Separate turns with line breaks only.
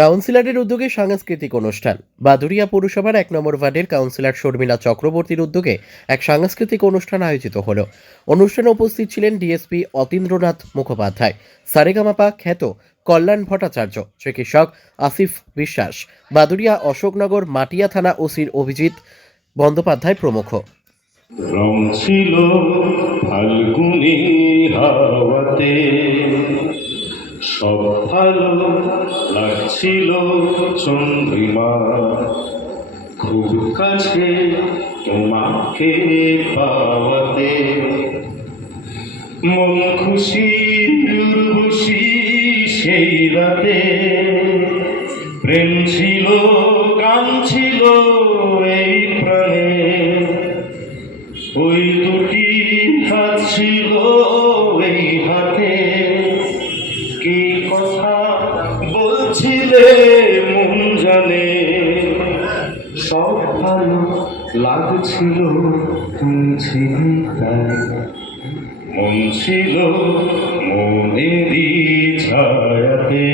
কাউন্সিলরের উদ্যোগে সাংস্কৃতিক অনুষ্ঠান। বাদুরিয়া পৌরসভার এক নম্বর ওয়ার্ডের কাউন্সিলর শর্মিলা চক্রবর্তীর উদ্যোগে এক সাংস্কৃতিক অনুষ্ঠান আয়োজিত হলো। অনুষ্ঠানে উপস্থিত ছিলেন ডিএসপি অতীন্দ্রনাথ মুখোপাধ্যায়, সারেগামাপা খ্যাত কল্যাণ ভট্টাচার্য, চিকিৎসক আসিফ বিশ্বাস বাদুরিয়া অশোকনগর মাটিয়া থানা ওসির অভিজিৎ বন্দ্যোপাধ্যায় প্রমুখ।
রং ছিল ফাল্গুনি হাওয়াতে। সব ভালো লাগছিল চন্দ্রিমা। খুব কাছে তোমাকে পাওয়াতে মন খুশি উর্বশী সেই রাতে। প্রেম ছিল, গান ছিল এই প্রাণে। ওই দুটি হাত ছিল এই হাতে। বলছিলে মন জানে। সব ভালো লাগছিল তুমি ছিলে তাই মন ছিল মনেরই ছায়াতে